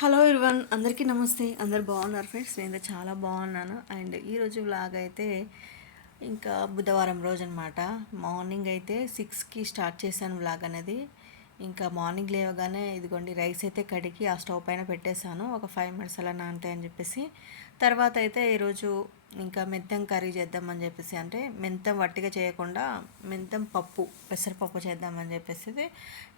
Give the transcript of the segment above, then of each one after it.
Hello ఇర్వన్ అందరికీ నమస్తే. అందరు బాగున్నారు ఫ్రెండ్స్? నేను చాలా బాగున్నాను. అండ్ ఈరోజు వ్లాగ్ అయితే ఇంకా బుధవారం రోజు అనమాట మార్నింగ్ అయితే సిక్స్కి స్టార్ట్ చేశాను వ్లాగ్ అనేది. ఇంకా మార్నింగ్ లేవగానే ఇదిగోండి రైస్ అయితే కడిగి ఆ స్టవ్ పైన పెట్టేశాను. ఒక ఫైవ్ మినిట్స్ అలా నానతాయని చెప్పేసి తర్వాత అయితే ఈరోజు ఇంకా మెంతం కర్రీ చేద్దామని చెప్పేసి అంటే మెంతం వట్టిగా చేయకుండా మెంతం పప్పు పెసరపప్పు చేద్దామని చెప్పేసి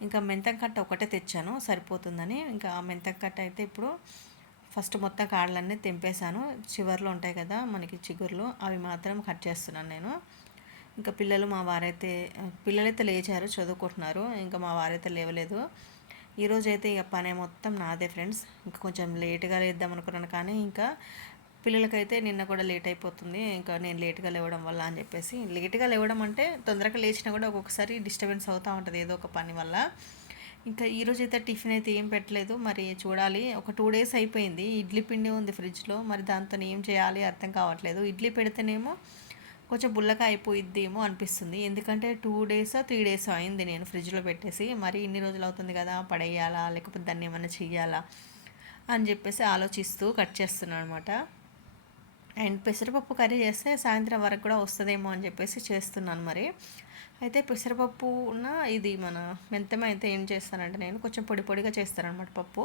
ఇంకా మెంతం కట్ట ఒకటే తెచ్చాను సరిపోతుందని. ఇంకా ఆ మెంతం కట్ట అయితే ఇప్పుడు ఫస్ట్ మొత్తం కాడలన్నీ తెంపేశాను. చివర్లో ఉంటాయి కదా మనకి చిగురులు అవి మాత్రం కట్ చేస్తున్నాను నేను. ఇంకా పిల్లలు మా వారైతే పిల్లలైతే లేచారు చదువుకుంటున్నారు. ఇంకా మా వారైతే లేవలేదు. ఈరోజు అయితే ఇక పని మొత్తం నాదే ఫ్రెండ్స్. ఇంకా కొంచెం లేట్గా లేద్దాం అనుకున్నాను కానీ ఇంకా పిల్లలకైతే నిన్న కూడా లేట్ అయిపోతుంది. ఇంకా నేను లేట్గా లేవడం వల్ల అని చెప్పేసి. లేట్గా లేవడం అంటే తొందరగా లేచినా కూడా ఒక్కొక్కసారి డిస్టర్బెన్స్ అవుతూ ఉంటుంది ఏదో ఒక పని వల్ల. ఇంకా ఈరోజు అయితే టిఫిన్ అయితే ఏం పెట్టలేదు. మరి చూడాలి. ఒక టూ డేస్ అయిపోయింది. ఇడ్లీ పిండి ఉంది ఫ్రిడ్జ్లో. మరి దాంతో ఏం చేయాలి అర్థం కావట్లేదు. ఇడ్లీ పెడితేనేమో కొంచెం బుల్లగా అయిపోయిద్దేమో అనిపిస్తుంది. ఎందుకంటే టూ డేస్ త్రీ డేస్ అయింది నేను ఫ్రిడ్జ్లో పెట్టేసి. మరి ఇన్ని రోజులు అవుతుంది కదా పడేయాలా లేకపోతే దాన్ని ఏమైనా చెయ్యాలా అని చెప్పేసి ఆలోచిస్తూ కట్ చేస్తున్నాను అనమాట అండ్ పెసరపప్పు కర్రీ చేస్తే సాయంత్రం వరకు కూడా వస్తుందేమో అని చెప్పేసి చేస్తున్నాను మరి. అయితే పెసరపప్పు ఉన్న ఇది మన మెంతం అయితే ఏం చేస్తానంటే నేను కొంచెం పొడి పొడిగా చేస్తాను అనమాట పప్పు.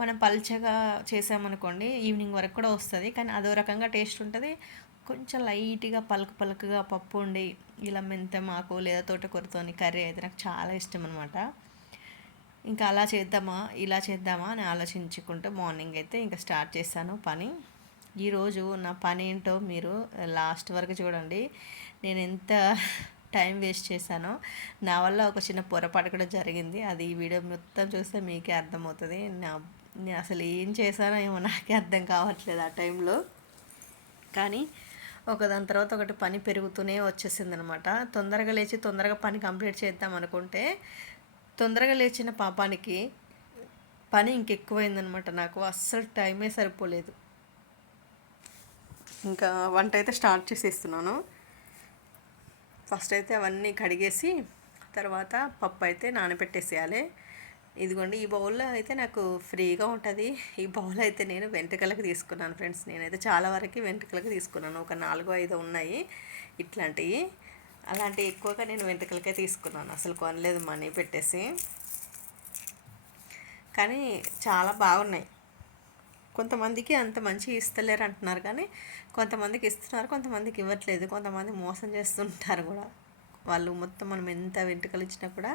మనం పల్చగా చేసామనుకోండి ఈవినింగ్ వరకు కూడా వస్తుంది. కానీ అదో రకంగా టేస్ట్ ఉంటుంది. కొంచెం లైట్గా పలుకు పలుకుగా పప్పు ఉండి ఇలా మెంతం ఆకు లేదా తోటకూరతోని కర్రీ అయితే నాకు చాలా ఇష్టం అనమాట ఇంకా అలా చేద్దామా ఇలా చేద్దామా అని ఆలోచించుకుంటూ మార్నింగ్ అయితే ఇంకా స్టార్ట్ చేశాను పని. ఈరోజు నా పని ఏంటో మీరు లాస్ట్ వరకు చూడండి. నేను ఎంత టైం వేస్ట్ చేశానో నా వల్ల ఒక చిన్న పొరపాటు కూడా జరిగింది. అది ఈ వీడియో మొత్తం చూస్తే మీకే అర్థమవుతుంది. నా నేను అసలు ఏం చేశానో ఏమో నాకే అర్థం కావట్లేదు ఆ టైంలో. కానీ ఒకదాని తర్వాత ఒకటి పని పెరుగుతూనే వచ్చేసింది అనమాట తొందరగా లేచి తొందరగా పని కంప్లీట్ చేద్దాం అనుకుంటే తొందరగా లేచిన పాపానికి పని ఇంకెక్కువైందనమాట. నాకు అస్సలు టైమే సరిపోలేదు. ఇంకా వంట అయితే స్టార్ట్ చేసేస్తున్నాను. ఫస్ట్ అయితే అవన్నీ కడిగేసి తర్వాత పప్పు అయితే నానబెట్టేసేయాలి. ఇదిగోండి ఈ బౌల్లో అయితే నాకు ఫ్రీగా ఉంటుంది. ఈ బౌల్ అయితే నేను వెంట్రుకలకు తీసుకున్నాను ఫ్రెండ్స్. నేనైతే చాలా వరకు వెంట్రుకలకు తీసుకున్నాను. ఒక నాలుగు ఐదు ఉన్నాయి ఇట్లాంటివి అలాంటివి ఎక్కువగా నేను వెంట్రుకలకే తీసుకున్నాను. అసలు కొనలేదు మనీ పెట్టేసి. కానీ చాలా బాగున్నాయి. కొంతమందికి అంత మంచి ఇస్తలేరు అంటున్నారు కానీ కొంతమందికి ఇస్తున్నారు కొంతమందికి ఇవ్వట్లేదు. కొంతమంది మోసం చేస్తుంటారు కూడా. వాళ్ళు మొత్తం మనం ఎంత వెంట్రుకలు ఇచ్చినా కూడా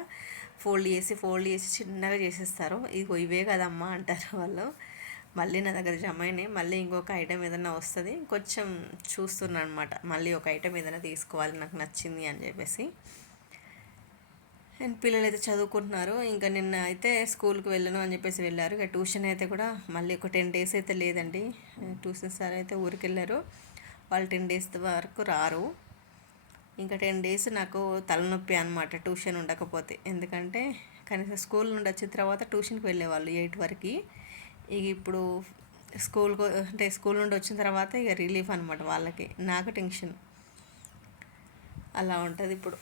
ఫోల్డ్ చేసి ఫోల్డ్ చేసి చిన్నగా చేసేస్తారు. ఇగో ఇవే కదమ్మా అంటారు వాళ్ళు. మళ్ళీ నా దగ్గర జమ అయినాయి. మళ్ళీ ఇంకొక ఐటెం ఏదైనా వస్తుంది. కొంచెం చూస్తున్నాను అనమాట మళ్ళీ ఒక ఐటెం ఏదైనా తీసుకోవాలి నాకు నచ్చింది అని చెప్పేసి. అండ్ పిల్లలు అయితే చదువుకుంటున్నారు. ఇంకా నిన్న అయితే స్కూల్కి వెళ్ళను అని చెప్పేసి వెళ్ళారు. ఇక ట్యూషన్ అయితే కూడా మళ్ళీ ఒక టెన్ డేస్ అయితే లేదండి. ట్యూషన్ సార్ అయితే ఊరికి వెళ్ళారు. వాళ్ళు టెన్ డేస్ వరకు రారు. ఇంకా టెన్ డేస్ నాకు తలనొప్పి అనమాట ట్యూషన్ ఉండకపోతే. ఎందుకంటే కనీసం స్కూల్ నుండి వచ్చిన తర్వాత ట్యూషన్కి వెళ్ళేవాళ్ళు ఎయిట్ వరకు. ఇక ఇప్పుడు స్కూల్కి అంటే స్కూల్ నుండి వచ్చిన తర్వాత ఇక రిలీఫ్ అనమాట వాళ్ళకి. నాకు టెన్షన్. అలా ఉంటుంది ఇప్పుడు.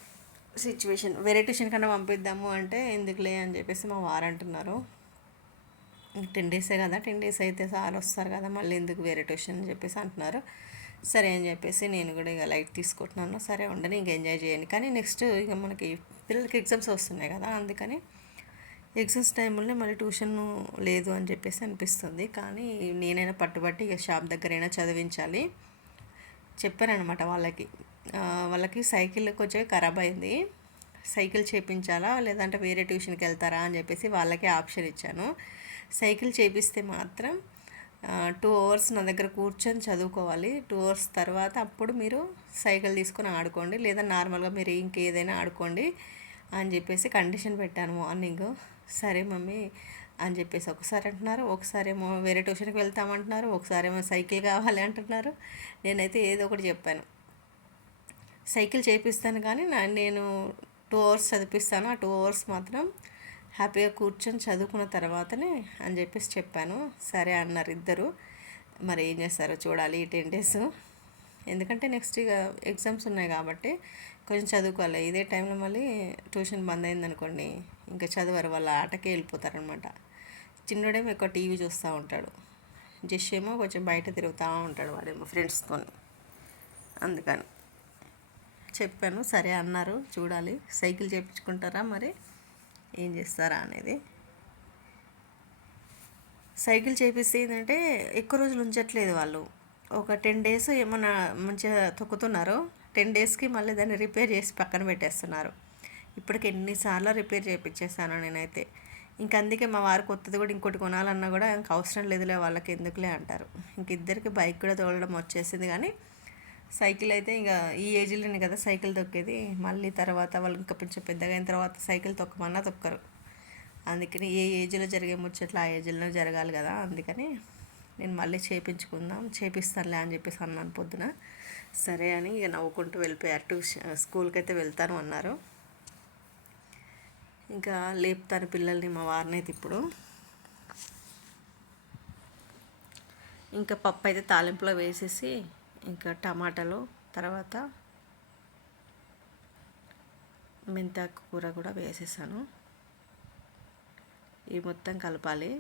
సిచ్యువేషన్ వేరే ట్యూషన్ కన్నా పంపిద్దాము అంటే ఎందుకులే అని చెప్పేసి మా వారు అంటున్నారు. టెన్ డేసే కదా టెన్ డేస్ అయితే సార్ వస్తారు కదా మళ్ళీ ఎందుకు వేరే ట్యూషన్ అని చెప్పేసి అంటున్నారు. సరే అని చెప్పేసి నేను కూడా ఇక లైట్ తీసుకుంటున్నాను. సరే ఉండని ఇంక ఎంజాయ్ చేయండి. కానీ నెక్స్ట్ ఇక మనకి పిల్లలకి ఎగ్జామ్స్ వస్తున్నాయి కదా అందుకని ఎగ్జామ్స్ టైంలోనే మళ్ళీ ట్యూషన్ లేదు అని చెప్పేసి అనిపిస్తుంది. కానీ నేనైనా పట్టుబట్టి ఇక షాప్ దగ్గరైనా చదివించాలి. చెప్పారనమాట వాళ్ళకి. వాళ్ళకి సైకిల్ కొంచెం ఖరాబ్ అయింది. సైకిల్ చేపించాలా? లేదంటే వేరే ట్యూషన్కి వెళ్తారా? అని చెప్పేసి వాళ్ళకే ఆప్షన్ ఇచ్చాను. సైకిల్ చేపిస్తే మాత్రం టూ అవర్స్ నా దగ్గర కూర్చొని చదువుకోవాలి. టూ అవర్స్ తర్వాత అప్పుడు మీరు సైకిల్ తీసుకొని ఆడుకోండి. లేదా నార్మల్గా మీరు ఇంకేదైనా ఆడుకోండి అని చెప్పేసి కండిషన్ పెట్టాను మార్నింగ్. సరే మమ్మీ అని చెప్పేసి ఒకసారి అంటున్నారు. ఒకసారి ఏమో వేరే ట్యూషన్కి వెళ్తామంటున్నారు. ఒకసారి ఏమో సైకిల్ కావాలి అంటున్నారు. నేనైతే ఏదో ఒకటి చెప్పాను. సైకిల్ చేపిస్తాను కానీ నేను టూ అవర్స్ చదివిస్తాను ఆ టూ అవర్స్ మాత్రం హ్యాపీగా కూర్చొని చదువుకున్న తర్వాతనే అని చెప్పేసి చెప్పాను. సరే అన్నారు ఇద్దరు. మరి ఏం చేస్తారో చూడాలి ఈ టెన్ డేస్. ఎందుకంటే నెక్స్ట్ ఇక ఎగ్జామ్స్ ఉన్నాయి కాబట్టి కొంచెం చదువుకోవాలి. ఇదే టైంలో మళ్ళీ ట్యూషన్ బంద్ అయిందనుకోండి ఇంకా చదవరు వాళ్ళ ఆటకే వెళ్ళిపోతారనమాట. చిన్నోడేమో ఎక్కువ టీవీ చూస్తూ ఉంటాడు. జస్ట్ ఏమో కొంచెం బయట తిరుగుతూ ఉంటాడు వాడేమో ఫ్రెండ్స్తో అందుకని. చెప్పాను. సరే అన్నారు. చూడాలి. సైకిల్ చేయించుకుంటారా మరి? ఏం చేస్తారా అనేది. సైకిల్ చేపిస్తే ఏంటంటే ఎక్కువ రోజులు ఉంచట్లేదు వాళ్ళు. ఒక టెన్ డేస్ ఏమన్నా మంచిగా తొక్కుతున్నారు. టెన్ డేస్కి మళ్ళీ దాన్ని రిపేర్ చేసి పక్కన పెట్టేస్తున్నారు. ఇప్పటికి ఎన్నిసార్లు రిపేర్ చేయించేసాను నేనైతే. ఇంక అందుకే మా వారు కొత్తది కూడా ఇంకోటి కొనాలన్నా కూడా ఇంక అవసరం లేదులే వాళ్ళకి ఎందుకులే అంటారు. ఇంక ఇద్దరికి బైక్ కూడా తోలడం వచ్చేసింది కానీ సైకిల్ అయితే ఇంకా ఈ ఏజ్లోనే కదా సైకిల్ తొక్కేది. మళ్ళీ తర్వాత వాళ్ళు ఇంకా కొంచెం పెద్దగా అయిన తర్వాత సైకిల్ తొక్కమన్నా తొక్కరు. అందుకని ఏ ఏజ్లో జరిగే ముచ్చట్లు ఆ ఏజ్లో జరగాలి కదా. అందుకని నేను మళ్ళీ చేపించుకుందాం. చేపిస్తానులే అని చెప్పేసి అన్నాను పొద్దున. సరే అని ఇక నవ్వుకుంటూ వెళ్ళిపోయారు. ట్యూషన్ స్కూల్కి అయితే వెళ్తాను అన్నారు. ఇంకా లేపుతాను పిల్లల్ని మా వారినైతే ఇప్పుడు. ఇంకా పప్పు అయితే తాలింపులో వేసేసి ఇంకా టమాటాలు తర్వాత మెంతాకు కూర కూడా వేసేసాను. ఈ మొత్తం కలపాలి.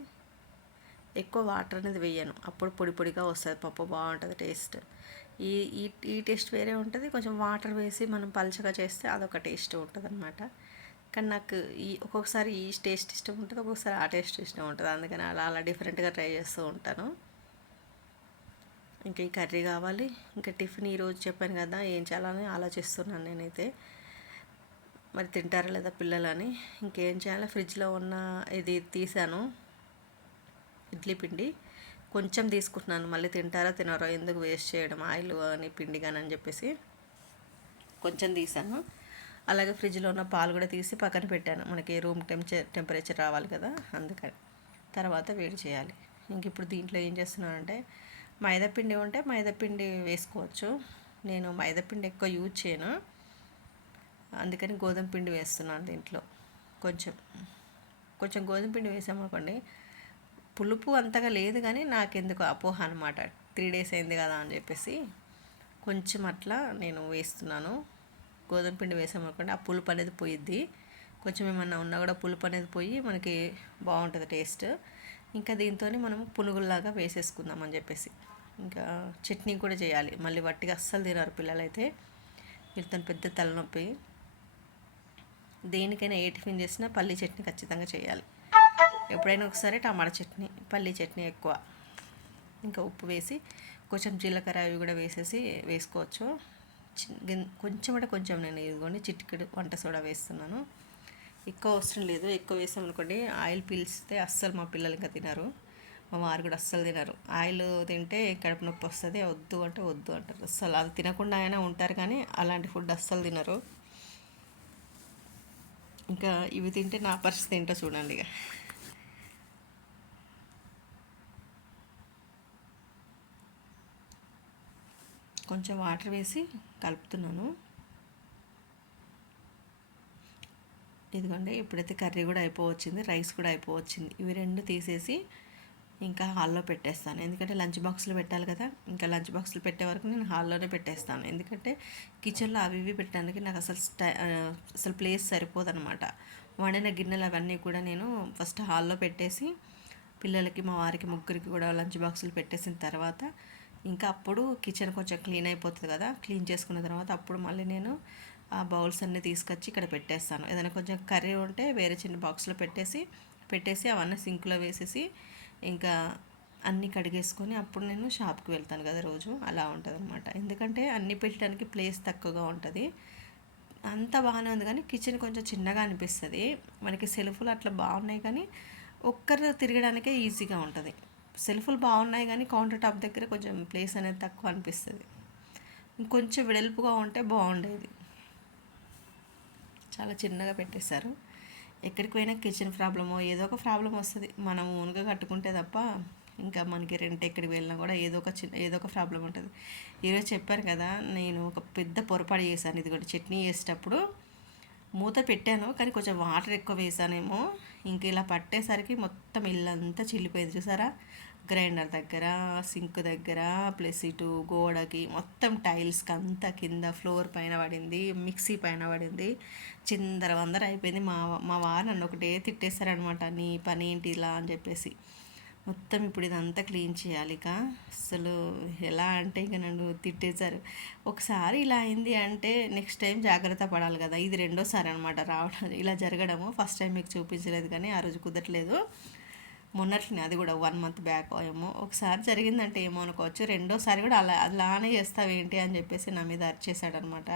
ఎక్కువ వాటర్ అనేది వేయను. అప్పుడు పొడి పొడిగా వస్తుంది. పప్పు బాగుంటుంది టేస్ట్. ఈ ఈ ఈ టేస్ట్ వేరే ఉంటుంది. కొంచెం వాటర్ వేసి మనం పలుచగా చేస్తే అదొక టేస్ట్ ఉంటుంది అనమాట కానీ నాకు ఈ ఒక్కొక్కసారి ఈ టేస్ట్ ఇష్టం ఉంటుంది. ఒక్కొక్కసారి ఆ టేస్ట్ ఇష్టం ఉంటుంది. అందుకని అలా అలా డిఫరెంట్గా ట్రై చేస్తూ ఉంటాను. ఇంకా ఈ కర్రీ కావాలి. ఇంకా టిఫిన్ ఈరోజు చెప్పాను కదా ఏం చేయాలని ఆలోచిస్తున్నాను నేనైతే. మరి తింటారా లేదా పిల్లలని? ఇంకేం చేయాలి? ఫ్రిడ్జ్లో ఉన్న ఇది తీసాను ఇడ్లీ పిండి. కొంచెం తీసుకుంటున్నాను. మళ్ళీ తింటారా తినరో ఎందుకు వేస్ట్ చేయడం? ఆయిల్ అని పిండి కానీ అని చెప్పేసి కొంచెం తీసాను అలాగే ఫ్రిడ్జ్లో ఉన్న పాలు కూడా తీసి పక్కన పెట్టాను. మనకి రూమ్ టెంపరేచర్ టెంపరేచర్ రావాలి కదా అందుకని. తర్వాత వేడి చేయాలి. ఇంక ఇప్పుడు దీంట్లో ఏం చేస్తున్నానంటే మైదాపిండి ఉంటే మైదాపిండి వేసుకోవచ్చు. నేను మైదాపిండి ఎక్కువ యూజ్ చేయను. అందుకని గోధుమ పిండి వేస్తున్నాను దీంట్లో. కొంచెం కొంచెం గోధుమ పిండి వేసామనుకోండి పులుపు అంతగా లేదు కానీ నాకెందుకు అపోహ అనమాట త్రీ డేస్ అయింది కదా అని చెప్పేసి కొంచెం అట్లా నేను వేస్తున్నాను. గోధుమ పిండి వేసామనుకోండి ఆ పులుపు అనేది పోయిద్ది. కొంచెం ఏమన్నా ఉన్నా కూడా పులుపు అనేది పోయి మనకి బాగుంటుంది టేస్ట్. ఇంకా దీంతో మనం పునుగుల్లాగా వేసేసుకుందాం అని చెప్పేసి. ఇంకా చట్నీ కూడా చేయాలి. మళ్ళీ వట్టిగా అస్సలు తినారు పిల్లలైతే. వీళ్ళతో పెద్ద తలనొప్పి. దేనికైనా ఏ టిఫిన్ చేసినా పల్లీ చట్నీ ఖచ్చితంగా చేయాలి. ఎప్పుడైనా ఒకసారి టమాటా చట్నీ పల్లీ చట్నీ ఎక్కువ. ఇంకా ఉప్పు వేసి కొంచెం జీలకర్ర అవి కూడా వేసేసి వేసుకోవచ్చు. కొంచెం అంటే కొంచెం నేను ఇదిగోండి చిటికెడు వంట సోడా వేస్తున్నాను. ఎక్కువ అవసరం లేదు. ఎక్కువ వేసాం అనుకోండి ఆయిల్ పీల్స్తే అస్సలు మా పిల్లలు ఇంకా తినరు. మా వారు కూడా అస్సలు తినరు. ఆయిల్ తింటే కడుపు నొప్పి వస్తుంది. వద్దు అంటే వద్దు అంటారు. అస్సలు అది తినకుండా అయినా ఉంటారు కానీ అలాంటి ఫుడ్ అస్సలు తినరు. ఇంకా ఇవి తింటే నా పరిస్థితి ఏంటో చూడండి ఇక. కొంచెం వాటర్ వేసి కలుపుతున్నాను. ఇదిగోండి ఇప్పుడైతే కర్రీ కూడా అయిపోవచ్చింది రైస్ కూడా అయిపోవచ్చింది. ఇవి రెండు తీసేసి ఇంకా హాల్లో పెట్టేస్తాను. ఎందుకంటే లంచ్ బాక్స్లో పెట్టాలి కదా ఇంకా లంచ్ బాక్స్లో పెట్టే వరకు నేను హాల్లోనే పెట్టేస్తాను. ఎందుకంటే కిచెన్లో అవి ఇవి పెట్టడానికి నాకు అసలు స్టై అసలు ప్లేస్ సరిపోదనమాట వండిన గిన్నెలు అవన్నీ కూడా నేను ఫస్ట్ హాల్లో పెట్టేసి పిల్లలకి మా వారికి ముగ్గురికి కూడా లంచ్ బాక్సులు పెట్టేసిన తర్వాత ఇంకా అప్పుడు కిచెన్ కొంచెం క్లీన్ అయిపోతుంది కదా క్లీన్ చేసుకున్న తర్వాత అప్పుడు మళ్ళీ నేను ఆ బౌల్స్ అన్నీ తీసుకొచ్చి ఇక్కడ పెట్టేస్తాను. ఏదైనా కొంచెం కర్రీ ఉంటే వేరే చిన్న బాక్స్లో పెట్టేసి పెట్టేసి అవన్నీ సింక్లో వేసేసి ఇంకా అన్నీ కడిగేసుకొని అప్పుడు నేను షాప్కి వెళ్తాను కదా రోజు. అలా ఉంటుంది అనమాట ఎందుకంటే అన్నీ పెట్టడానికి ప్లేస్ తక్కువగా ఉంటుంది. అంత బాగానే ఉంది కానీ కిచెన్ కొంచెం చిన్నగా అనిపిస్తుంది. మనకి సెల్ఫ్లు అట్లా బాగున్నాయి కానీ ఒక్కరు తిరగడానికే ఈజీగా ఉంటుంది. సెల్ఫ్లు బాగున్నాయి కానీ కౌంటర్ టాప్ దగ్గర కొంచెం ప్లేస్ అనేది తక్కువ అనిపిస్తుంది. ఇంకొంచెం వెడల్పుగా ఉంటే బాగుండేది. చాలా చిన్నగా పెట్టేశారు. ఎక్కడికి పోయినా కిచెన్ ప్రాబ్లమో ఏదో ఒక ప్రాబ్లం వస్తుంది. మనం ఓన్గా కట్టుకుంటే తప్ప ఇంకా మనకి రెంట్ ఎక్కడికి వెళ్ళినా కూడా ఏదో ఒక చిన్న ఏదో ఒక ప్రాబ్లం ఉంటుంది. ఈరోజు చెప్పాను కదా నేను ఒక పెద్ద పొరపాటు చేశాను. ఇది కూడా చట్నీ వేసేటప్పుడు మూత పెట్టాను కానీ కొంచెం వాటర్ ఎక్కువ వేసానేమో ఇంక ఇలా పట్టేసరికి మొత్తం ఇల్లంతా చిల్లిపోయింది. చూసారా? గ్రైండర్ దగ్గర సింక్ దగ్గర ప్లస్ ఇటు గోడకి మొత్తం టైల్స్కి అంతా కింద ఫ్లోర్ పైన పడింది మిక్సీ పైన పడింది. చిందర వందర అయిపోయింది. మా మా వారు నన్ను ఒకటే తిట్టేశారనమాట నీ పని ఏంటి ఇలా? అని చెప్పేసి. మొత్తం ఇప్పుడు ఇదంతా క్లీన్ చేయాలి ఇక. అసలు ఎలా అంటే ఇక నన్ను తిట్టేశారు. ఒకసారి ఇలా అయింది అంటే నెక్స్ట్ టైం జాగ్రత్త పడాలి కదా. ఇది రెండోసారి అనమాట రావడం ఇలా జరగడము. ఫస్ట్ టైం మీకు చూపించలేదు కానీ ఆ రోజు కుదరట్లేదు మొన్నట్లనే అది కూడా వన్ మంత్ బ్యాక్ ఏమో. ఒకసారి జరిగిందంటే ఏమో అనుకోవచ్చు. రెండోసారి కూడా అలా అలానే చేస్తావు ఏంటి అని చెప్పేసి నా మీద అరిచేశాడనమాట.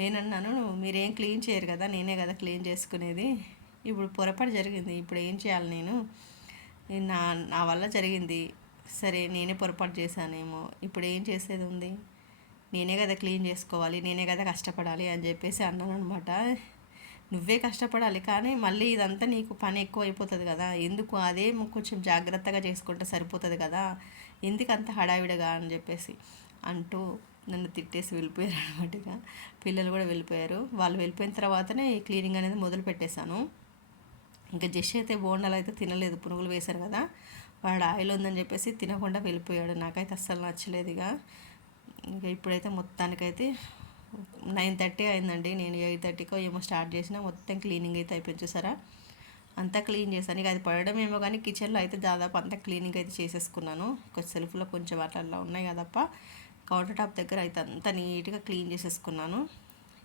నేను అన్నాను మీరేం క్లీన్ చేయరు కదా నేనే కదా క్లీన్ చేసుకునేది. ఇప్పుడు పొరపాటు జరిగింది ఇప్పుడు ఏం చేయాలి నేను? నా నా వల్ల జరిగింది. సరే నేనే పొరపాటు చేశానేమో. ఇప్పుడు ఏం చేసేది ఉంది? నేనే కదా క్లీన్ చేసుకోవాలి నేనే కదా కష్టపడాలి అని చెప్పేసి అన్నాను అనమాట నువ్వే కష్టపడాలి కానీ మళ్ళీ ఇదంతా నీకు పని ఎక్కువ అయిపోతుంది కదా. ఎందుకు? అదే కొంచెం జాగ్రత్తగా చేసుకుంటే సరిపోతుంది కదా. ఎందుకు అంత హడావిడగా అని చెప్పేసి అంటూ నన్ను తిట్టేసి వెళ్ళిపోయారు అనమాట పిల్లలు కూడా వెళ్ళిపోయారు. వాళ్ళు వెళ్ళిపోయిన తర్వాతనే ఈ క్లీనింగ్ అనేది మొదలు పెట్టేశాను. ఇంకా జస్ట్ అయితే బోండాలు అయితే తినలేదు పునుగులు వేశారు కదా. వాడు ఆయిల్ ఉందని చెప్పేసి తినకుండా వెళ్ళిపోయాడు. నాకైతే అస్సలు నచ్చలేదు ఇక. ఇంకా ఇప్పుడైతే మొత్తానికైతే నైన్ థర్టీ అయిందండి. నేను ఎయిట్ థర్టీకో ఏమో స్టార్ట్ చేసిన మొత్తం క్లీనింగ్ అయితే అయిపోయింది చూసారా? అంతా క్లీన్ చేశాను. ఇక అది పడడం ఏమో కానీ కిచెన్లో అయితే దాదాపు అంతా క్లీనింగ్ అయితే చేసేసుకున్నాను. కొంచెం సెల్ఫ్లో కొంచెం అట్లా ఉన్నాయి కదప్ప కౌంటర్ టాప్ దగ్గర అయితే అంతా నీట్గా క్లీన్ చేసేసుకున్నాను.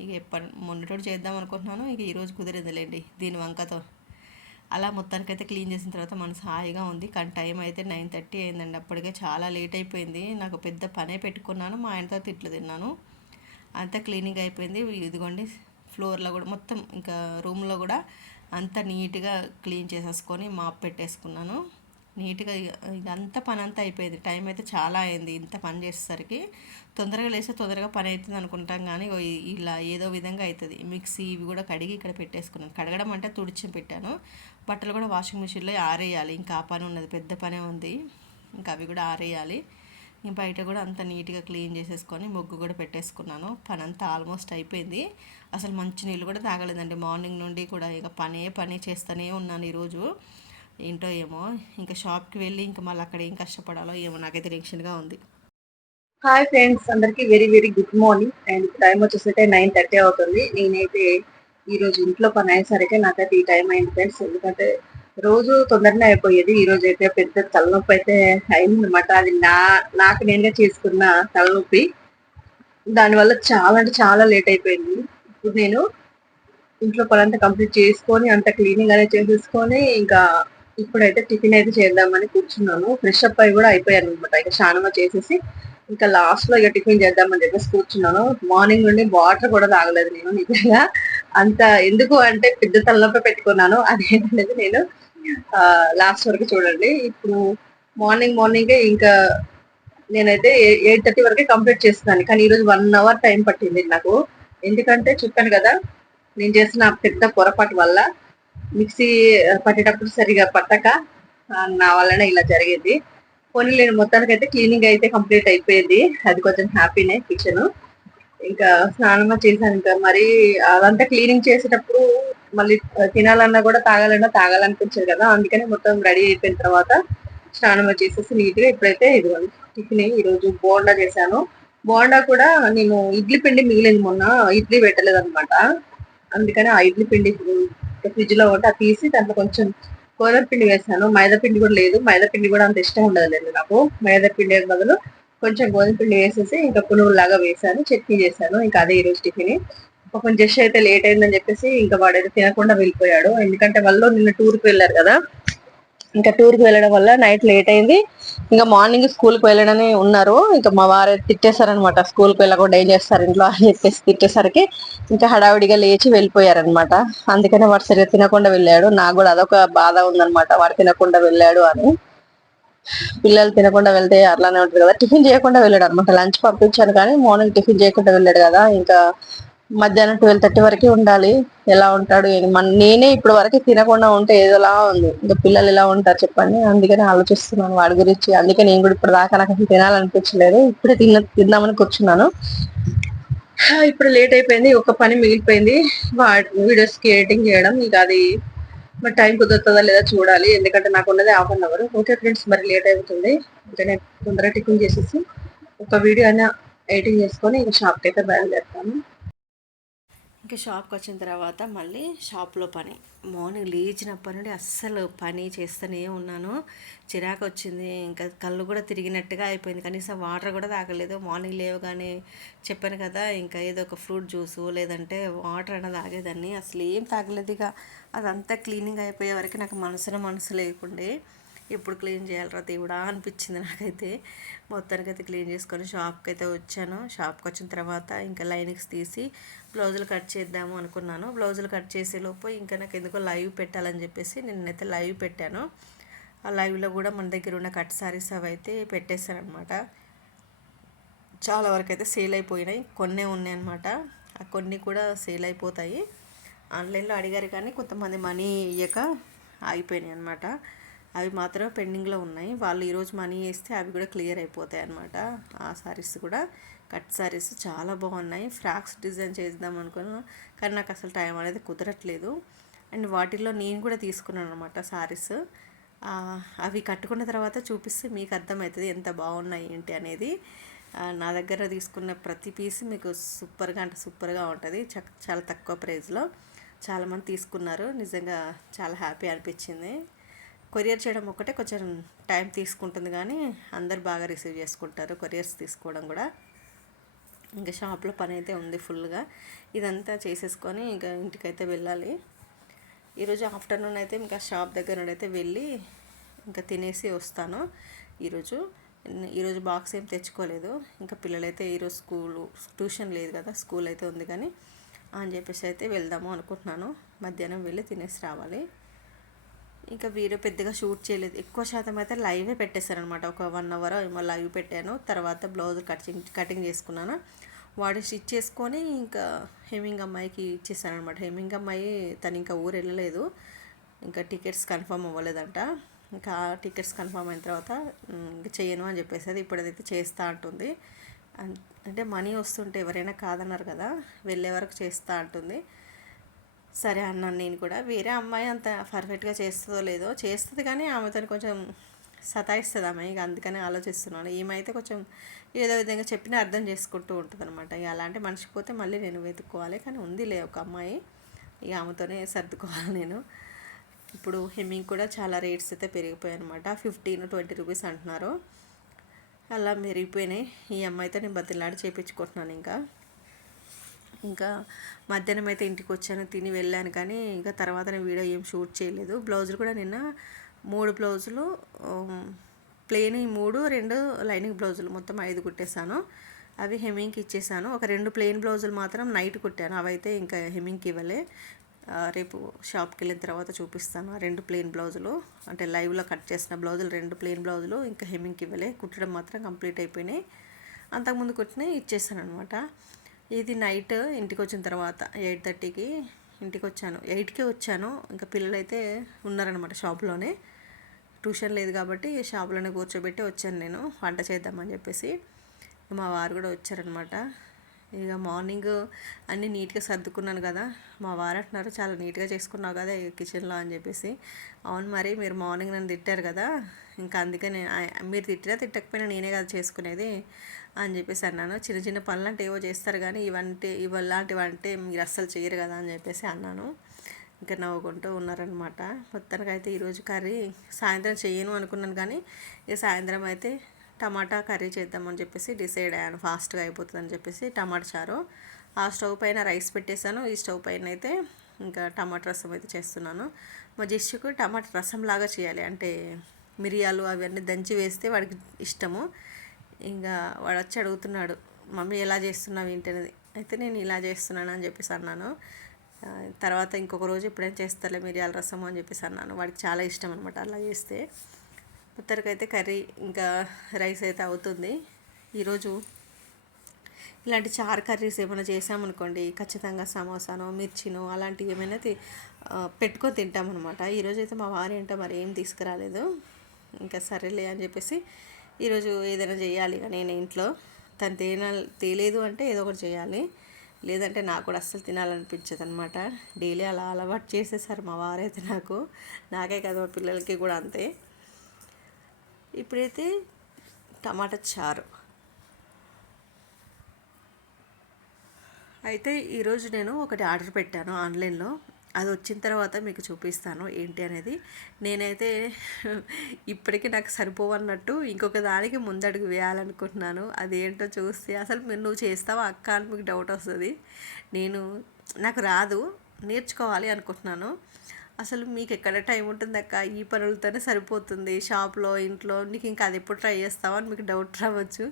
ఇక ఎప్పటి మొన్నటోడు చేద్దాం అనుకుంటున్నాను. ఇక ఈరోజు కుదిరిందిలేండి దీని వంకతో. అలా మొత్తానికైతే క్లీన్ చేసిన తర్వాత మనసు హాయిగా ఉంది. కానీ టైం అయితే నైన్ థర్టీ అయిందండి. అప్పటికే చాలా లేట్ అయిపోయింది. నాకు పెద్ద పనే పెట్టుకున్నాను. మా ఆయనతో తిట్లు తిన్నాను. అంతా క్లీనింగ్ అయిపోయింది. ఇదిగోండి ఫ్లోర్లో కూడా మొత్తం ఇంకా రూమ్లో కూడా అంతా నీట్గా క్లీన్ చేసేసుకొని మాప్ పెట్టేసుకున్నాను. నీట్గా ఇదంతా పని అంతా అయిపోయింది. టైం అయితే చాలా అయింది ఇంత పని చేసేసరికి. తొందరగా లేస్తే తొందరగా పని అవుతుంది అనుకుంటాం కానీ ఇలా ఏదో విధంగా అవుతుంది మిక్సీ ఇవి కూడా కడిగి ఇక్కడ పెట్టేసుకున్నాను. కడగడం అంటే తుడిచి పెట్టాను. బట్టలు కూడా వాషింగ్ మిషన్లో ఆరేయాలి. ఇంకా ఆ పని ఉన్నది పెద్ద పనే ఉంది. ఇంకా అవి కూడా ఆరేయాలి. బయట కూడా అంత నీట్గా క్లీన్ చేసేసుకొని ముగ్గు కూడా పెట్టేసుకున్నాను. పని అంతా ఆల్మోస్ట్ అయిపోయింది. అసలు మంచి నీళ్ళు కూడా తాగలేదండి. మార్నింగ్ నుండి కూడా ఇక పనే పని చేస్తూనే ఉన్నాను ఈరోజు. ఏంటో ఏమో ఇంకా షాప్కి వెళ్ళి ఇంకా మళ్ళీ అక్కడ ఏం కష్టపడాలో ఏమో నాకైతే టెన్షన్గా ఉంది. హాయ్ ఫ్రెండ్స్ అందరికి very very good morning. And time వచ్చేసరికి నైన్ థర్టీ అవుతుంది. నేనైతే ఈరోజు ఇంట్లో పని అయ్యేసరికి నాకైతే ఈ టైం అయింది ఫ్రెండ్స్. ఎందుకంటే రోజు తొందరనే అయిపోయేది. ఈ రోజు అయితే పెద్ద తలనొప్పి అయితే అయిందనమాట అది నా నాకు నేనుగా చేసుకున్న తలనొప్పి. దానివల్ల చాలా అంటే చాలా లేట్ అయిపోయింది. ఇప్పుడు నేను ఇంట్లో పనంతా కంప్లీట్ చేసుకొని అంత క్లీనింగ్ అనేది చేసేసుకొని ఇంకా ఇప్పుడైతే టిఫిన్ అయితే చేద్దామని కూర్చున్నాను. ఫ్రెష్ అప్ అయి కూడా అయిపోయాను అనమాట ఇక స్నానం చేసేసి ఇంకా లాస్ట్లో ఇక టిఫిన్ చేద్దామని చెప్పేసి కూర్చున్నాను. మార్నింగ్ నుండి వాటర్ కూడా తాగలేదు నేను నిజంగా. అంత ఎందుకు అంటే పెద్ద తలనొప్పి పెట్టుకున్నాను. అదేంటనేది నేను లాస్ట్ వరకు చూడండి. ఇప్పుడు మార్నింగ్ మార్నింగ్ ఇంకా నేనైతే ఎయిట్ థర్టీ వరకే కంప్లీట్ చేస్తున్నాను. కానీ ఈరోజు వన్ అవర్ టైం పట్టింది నాకు. ఎందుకంటే చెప్పాను కదా నేను చేసిన పెద్ద పొరపాటు వల్ల మిక్సీ పట్టేటప్పుడు సరిగా పట్టక నా వల్లనే ఇలా జరిగింది. పోనీ నేను మొత్తానికి అయితే క్లీనింగ్ అయితే కంప్లీట్ అయిపోయింది. అది కొంచెం హ్యాపీనే కిచెన్ ఇంకా స్నానం చేశాను ఇంకా. మరి అదంతా క్లీనింగ్ చేసేటప్పుడు మళ్ళీ తినాలన్నా కూడా తాగాలన్నా తాగాలనిపించదు కదా. అందుకనే మొత్తం రెడీ అయిపోయిన తర్వాత స్నానం చేసేసి నీట్గా ఇప్పుడైతే ఇది టిఫిన్ ఈరోజు బోండా చేశాను. బోండా కూడా నేను ఇడ్లీ పిండి మిగిలింది మొన్న ఇడ్లీ పెట్టలేదు అనమాట అందుకని ఆ ఇడ్లీ పిండి ఫ్రిడ్జ్లో ఉంటే తీసి దాంట్లో కొంచెం గోధుమ పిండి వేసాను మైదా పిండి కూడా లేదు. మైదా పిండి కూడా అంత ఇష్టం ఉండదు లేదు నాకు. మైదా పిండి బదులు కొంచెం గోధుమ పిండి వేసేసి ఇంకా పునుగులాగా వేసాను చట్నీ చేశాను. ఇంకా అదే ఈరోజు టిఫిన్. పాపం జస్ట్ అయితే లేట్ అయిందని చెప్పేసి ఇంకా వాడైతే తినకుండా వెళ్ళిపోయాడు. ఎందుకంటే వాళ్ళు నిన్న టూర్కి వెళ్ళారు కదా. ఇంకా టూర్కి వెళ్ళడం వల్ల నైట్ లేట్ అయింది. ఇంకా మార్నింగ్ స్కూల్కి వెళ్ళడని ఉన్నారు. ఇంకా మా వారు తిట్టేశారనమాట స్కూల్కి వెళ్ళకుండా ఏం చేస్తారు ఇంట్లో అని చెప్పేసి తిట్టేసరికి ఇంకా హడావిడిగా లేచి వెళ్ళిపోయారనమాట అందుకనే వాడు సరిగ్గా తినకుండా వెళ్ళాడు. నాకు కూడా అదొక బాధ ఉందనమాట వాడు తినకుండా వెళ్ళాడు అని. పిల్లలు తినకుండా వెళ్తే అట్లానే ఉంటుంది కదా. టిఫిన్ చేయకుండా వెళ్ళాడు అనమాట లంచ్ పంపించాను కానీ మార్నింగ్ టిఫిన్ చేయకుండా వెళ్ళాడు కదా. ఇంకా మధ్యాహ్నం ట్వెల్వ్ థర్టీ వరకు ఉండాలి. ఎలా ఉంటాడు మన నేనే ఇప్పుడు వరకు తినకుండా ఉంటే ఏదోలా ఉంది. ఇంకా పిల్లలు ఎలా ఉంటారు చెప్పండి. అందుకని ఆలోచిస్తున్నాను వాడి గురించి. అందుకే నేను కూడా ఇప్పుడు దాకా నాకు అసలు తినాలనిపించలేదు. ఇప్పుడే తిన్న తిందామని కూర్చున్నాను. ఇప్పుడు లేట్ అయిపోయింది. ఒక పని మిగిలిపోయింది. వీడియోస్కి ఎడిటింగ్ చేయడం. ఇంకా అది మరి టైం కుదురుతుందా లేదా చూడాలి. ఎందుకంటే నాకు ఉన్నది half an hour okay friends మరి లేట్ అవుతుంది ఇంకా నేను తొందరగా టిఫిన్ చేసేసి ఒక వీడియో అయినా ఎడిటింగ్ చేసుకొని ఇంకా షాప్కి అయితే బయలుదేరుతాను. ఇంకా షాప్కి వచ్చిన తర్వాత మళ్ళీ షాప్లో పని. మార్నింగ్ లేచినప్పటి నుండి అస్సలు పని చేస్తూనే ఉన్నాను. చిరాకు వచ్చింది. ఇంకా కళ్ళు కూడా తిరిగినట్టుగా అయిపోయింది. కనీసం వాటర్ కూడా తాగలేదు. మార్నింగ్ లేవగానే చెప్పాను కదా ఇంకా ఏదో ఒక ఫ్రూట్ జ్యూసు లేదంటే వాటర్ అన్న తాగేదాన్ని. అసలు ఏం తాగలేదు ఇక. అదంతా క్లీనింగ్ అయిపోయే వరకు నాకు మనసున మనసు లేకుండే. ఎప్పుడు క్లీన్ చేయాలరా దేవుడా అనిపించింది నాకైతే. మొత్తానికి అయితే క్లీన్ చేసుకొని షాప్కి అయితే వచ్చాను. షాప్కి వచ్చిన తర్వాత ఇంకా లైనింగ్స్ తీసి బ్లౌజులు కట్ చేద్దాము అనుకున్నాను. బ్లౌజులు కట్ చేసేలోపు ఇంకా నాకు ఎందుకో లైవ్ పెట్టాలని చెప్పేసి నేనైతే లైవ్ పెట్టాను. ఆ లైవ్లో కూడా మన దగ్గర ఉన్న కట్ సారీస్ అవి అయితే పెట్టేశాను అనమాట చాలా వరకు అయితే సేల్ అయిపోయినాయి. కొన్నే ఉన్నాయి అనమాట ఆ కొన్ని కూడా సేల్ అయిపోతాయి. ఆన్లైన్లో అడిగారు కానీ కొంతమంది మనీ ఇయ్యక ఆగిపోయినాయి అనమాట అవి మాత్రం పెండింగ్లో ఉన్నాయి. వాళ్ళు ఈరోజు మనీ వేస్తే అవి కూడా క్లియర్ అయిపోతాయి అనమాట ఆ శారీస్ కూడా. కట్ సారీస్ చాలా బాగున్నాయి. ఫ్రాక్స్ డిజైన్ చేద్దాం అనుకున్నాను కానీ నాకు అసలు టైం అనేది కుదరట్లేదు. అండ్ వాటిల్లో నేను కూడా తీసుకున్నాను అనమాట శారీస్ అవి కట్టుకున్న తర్వాత చూపిస్తే మీకు అర్థమవుతుంది ఎంత బాగున్నాయి ఏంటి అనేది. నా దగ్గర తీసుకున్న ప్రతి పీస్ మీకు సూపర్గా అంటే సూపర్గా ఉంటుంది. చ- చాలా తక్కువ ప్రైస్లో. చాలామంది తీసుకున్నారు. నిజంగా చాలా హ్యాపీ అనిపించింది. కొరియర్ చేయడం ఒక్కటే కొంచెం టైం తీసుకుంటుంది కానీ అందరు బాగా రిసీవ్ చేసుకుంటారు కొరియర్స్ తీసుకోవడం కూడా. ఇంకా షాప్లో పని అయితే ఉంది ఫుల్గా. ఇదంతా చేసేసుకొని ఇంకా ఇంటికైతే వెళ్ళాలి. ఈరోజు ఆఫ్టర్నూన్ అయితే ఇంకా షాప్ దగ్గర నుండి అయితే వెళ్ళి ఇంకా తినేసి వస్తాను ఈరోజు. ఈరోజు బాక్స్ ఏం తెచ్చుకోలేదు. ఇంకా పిల్లలైతే ఈరోజు స్కూలు ట్యూషన్ లేదు కదా స్కూల్ అయితే ఉంది కానీ అని చెప్పేసి అయితే వెళ్దాము అనుకుంటున్నాను. మధ్యాహ్నం వెళ్ళి తినేసి రావాలి. ఇంకా వీడియో పెద్దగా షూట్ చేయలేదు. ఎక్కువ శాతం అయితే లైవే పెట్టేశారనమాట ఒక వన్ అవర్ ఏమో లైవ్ పెట్టాను. తర్వాత బ్లౌజ్ కటింగ్ కటింగ్ చేసుకున్నాను. వాడి స్టిచ్ చేసుకొని ఇంకా హెమింగ్ అమ్మాయికి ఇచ్చేసాను అనమాట హెమింగ్ అమ్మాయి తను ఇంకా ఊరు వెళ్ళలేదు. ఇంకా టికెట్స్ కన్ఫర్మ్ అవ్వలేదంట. ఇంకా టికెట్స్ కన్ఫర్మ్ అయిన తర్వాత ఇంకా చేయను అని చెప్పేసి అది ఇప్పుడు అదైతే చేస్తా అంటుంది. అంటే మనీ వస్తుంటే ఎవరైనా కాదన్నారు కదా వెళ్ళే వరకు చేస్తా అంటుంది. సరే అన్నాను నేను కూడా. వేరే అమ్మాయి అంత పర్ఫెక్ట్గా చేస్తుందో లేదో చేస్తుంది కానీ ఆమెతో కొంచెం సతాయిస్తుంది ఆమె. ఇక అందుకని ఆలోచిస్తున్నాను. ఈమె కొంచెం ఏదో విధంగా చెప్పినా అర్థం చేసుకుంటూ ఉంటుంది అనమాట ఇక అలాంటి మనిషి పోతే మళ్ళీ నేను వెతుక్కోవాలి. కానీ ఉందిలే ఒక అమ్మాయి. ఇక ఆమెతోనే సర్దుకోవాలి నేను. ఇప్పుడు హెమ్మింగ్ కూడా చాలా రేట్స్ అయితే పెరిగిపోయాయి అనమాట ఫిఫ్టీన్ ట్వంటీ రూపీస్ అంటున్నారు. అలా మెరిగిపోయినాయి ఈ అమ్మాయితో నేను బతిలాడి చేయించుకుంటున్నాను ఇంకా. ఇంకా మధ్యాహ్నం అయితే ఇంటికి వచ్చాను తిని వెళ్ళాను కానీ ఇంకా తర్వాత నేను వీడియో ఏం షూట్ చేయలేదు. బ్లౌజులు కూడా నిన్న మూడు బ్లౌజులు ప్లెయిన్ మూడు రెండు లైనింగ్ బ్లౌజులు మొత్తం ఐదు కుట్టేశాను. అవి హెమ్మింగ్కి ఇచ్చేసాను ఒక రెండు ప్లెయిన్ బ్లౌజులు మాత్రం నైట్ కుట్టాను. అవైతే ఇంకా హెమ్మింగ్కి ఇవ్వలే. రేపు షాప్కి వెళ్ళిన తర్వాత చూపిస్తాను. ఆ రెండు ప్లెయిన్ బ్లౌజులు అంటే లైవ్లో కట్ చేసిన బ్లౌజులు రెండు ప్లెయిన్ బ్లౌజులు ఇంకా హెమ్మింగ్కి ఇవ్వలే. కుట్టడం మాత్రం కంప్లీట్ అయిపోయినాయి. అంతకుముందు కుట్టినవి ఇచ్చేసాను అనమాట ఇది నైట్ ఇంటికి వచ్చిన తర్వాత ఎయిట్ థర్టీకి ఇంటికి వచ్చాను ఎయిట్కే వచ్చాను. ఇంకా పిల్లలు అయితే ఉన్నారనమాట షాప్లోనే. ట్యూషన్ లేదు కాబట్టి షాప్లోనే కూర్చోబెట్టి వచ్చాను నేను. వంట చేద్దామని చెప్పేసి. మా వారు కూడా వచ్చారనమాట ఇక మార్నింగ్ అన్నీ నీట్గా సర్దుకున్నాను కదా. మా వారు అంటున్నారు చాలా నీట్గా చేసుకున్నావు కదా కిచెన్లో అని చెప్పేసి. అవును మరి మీరు మార్నింగ్ నన్ను తిట్టారు కదా. ఇంకా అందుకే నేను మీరు తిట్టినా తిట్టకపోయినా నేనే కదా చేసుకునేది అని చెప్పేసి అన్నాను. చిన్న చిన్న పనులు అంటే ఏవో చేస్తారు కానీ ఇవంటే ఇవలాంటివి అంటే మీరు అస్సలు చేయరు కదా అని చెప్పేసి అన్నాను. ఇంకా నవ్వుకుంటూ ఉన్నారనమాట మొత్తానికి అయితే ఈరోజు కర్రీ సాయంత్రం చేయను అనుకున్నాను కానీ ఇక సాయంత్రం అయితే టమాటా కర్రీ చేద్దామని చెప్పేసి డిసైడ్ అయ్యాను. ఫాస్ట్గా అయిపోతుందని చెప్పేసి టమాటా చారు. ఆ స్టవ్ పైన రైస్ పెట్టేశాను. ఈ స్టవ్ పైన అయితే ఇంకా టమాటా రసం అయితే చేస్తున్నాను. మా జిష్యుకు టమాటా రసం లాగా చేయాలి. అంటే మిరియాలు అవన్నీ దంచి వేస్తే వాడికి ఇష్టము. ఇంకా వాడు వచ్చి అడుగుతున్నాడు మమ్మీ ఎలా చేస్తున్నావు ఏంటి అనేది అయితే నేను ఇలా చేస్తున్నాను అని చెప్పేసి అన్నాను. తర్వాత ఇంకొక రోజు ఎప్పుడైనా చేస్తాలే మిరియాల రసం అని చెప్పేసి అన్నాను. వాడికి చాలా ఇష్టం అనమాట అలా చేస్తే. మొత్తానికైతే కర్రీ ఇంకా రైస్ అయితే అవుతుంది. ఈరోజు ఇలాంటి చార్ కర్రీస్ ఏమైనా చేసామనుకోండి ఖచ్చితంగా సమోసానో మిర్చినో అలాంటివి ఏమైనా తి- పెట్టుకొని తింటామన్నమాట. ఈరోజు అయితే మా వారు ఏంటో మరి ఏం తీసుకురాలేదు. ఇంకా సరేలే అని చెప్పేసి ఈరోజు ఏదైనా చేయాలి ఇక నేను ఇంట్లో. తను తేన తేలేదు అంటే ఏదో ఒకటి చేయాలి. లేదంటే నాకు కూడా అస్సలు తినాలనిపించదు అనమాట డైలీ అలా అలవాటు చేసేసారు మా వారైతే నాకు. నాకే కదా మా పిల్లలకి కూడా అంతే. ఇప్పుడైతే టమాటా చారు. అయితే ఈరోజు నేను ఒకటి ఆర్డర్ పెట్టాను ఆన్లైన్లో. అది వచ్చిన తర్వాత మీకు చూపిస్తాను ఏంటి అనేది. నేనైతే ఇప్పటికీ నాకు సరిపోవన్నట్టు ఇంకొక దానికి ముందడుగు వేయాలనుకుంటున్నాను. అది ఏంటో చూస్తే అసలు మీరు నువ్వు చేస్తావా అక్క అని మీకు డౌట్ వస్తుంది. నేను నాకు రాదు నేర్చుకోవాలి అనుకుంటున్నాను. అసలు మీకు ఎక్కడ టైం ఉంటుంది అక్క ఈ పనులతోనే సరిపోతుంది. షాప్లో ఇంట్లో నీకు ఇంకా అది ఎప్పుడు ట్రై చేస్తావా అని మీకు డౌట్ రావచ్చు.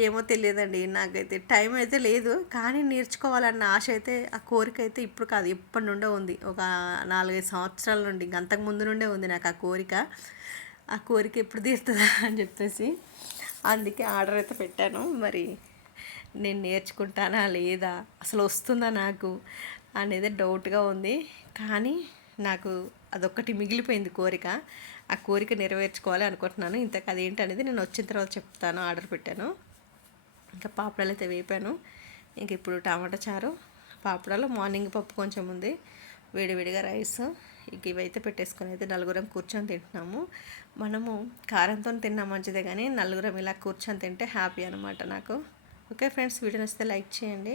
ఏమో తెలియదండి. నాకైతే టైం అయితే లేదు. కానీ నేర్చుకోవాలన్న ఆశ అయితే ఆ కోరిక అయితే ఇప్పుడు కాదు ఎప్పటి నుండే ఉంది. ఒక నాలుగైదు సంవత్సరాల నుండి ఇంక అంతకు ముందు నుండే ఉంది నాకు ఆ కోరిక. ఆ కోరిక ఎప్పుడు తీరుతుందా అని చెప్పేసి అందుకే ఆర్డర్ అయితే పెట్టాను. మరి నేను నేర్చుకుంటానా లేదా? అసలు వస్తుందా నాకు? అనేది డౌట్గా ఉంది. కానీ నాకు అదొక్కటి మిగిలిపోయింది కోరిక. ఆ కోరిక నెరవేర్చుకోవాలి అనుకుంటున్నాను. ఇంతకు అదేంటి అనేది నేను వచ్చిన తర్వాత చెప్తాను. ఆర్డర్ పెట్టాను. ఇంకా పాపడాలు అయితే వేపాను. ఇంక ఇప్పుడు టమాటా చారు పాపడాలు మార్నింగ్ పప్పు కొంచెం ఉంది. వేడివేడిగా రైస్. ఇంక ఇవైతే పెట్టేసుకొని అయితే నలుగురం కూర్చొని తింటున్నాము. మనము కారంతో తిన్నా మంచిదే కానీ నలుగురం ఇలా కూర్చొని తింటే హ్యాపీ అనమాట నాకు. ఓకే ఫ్రెండ్స్ వీడియో నచ్చితే లైక్ చేయండి.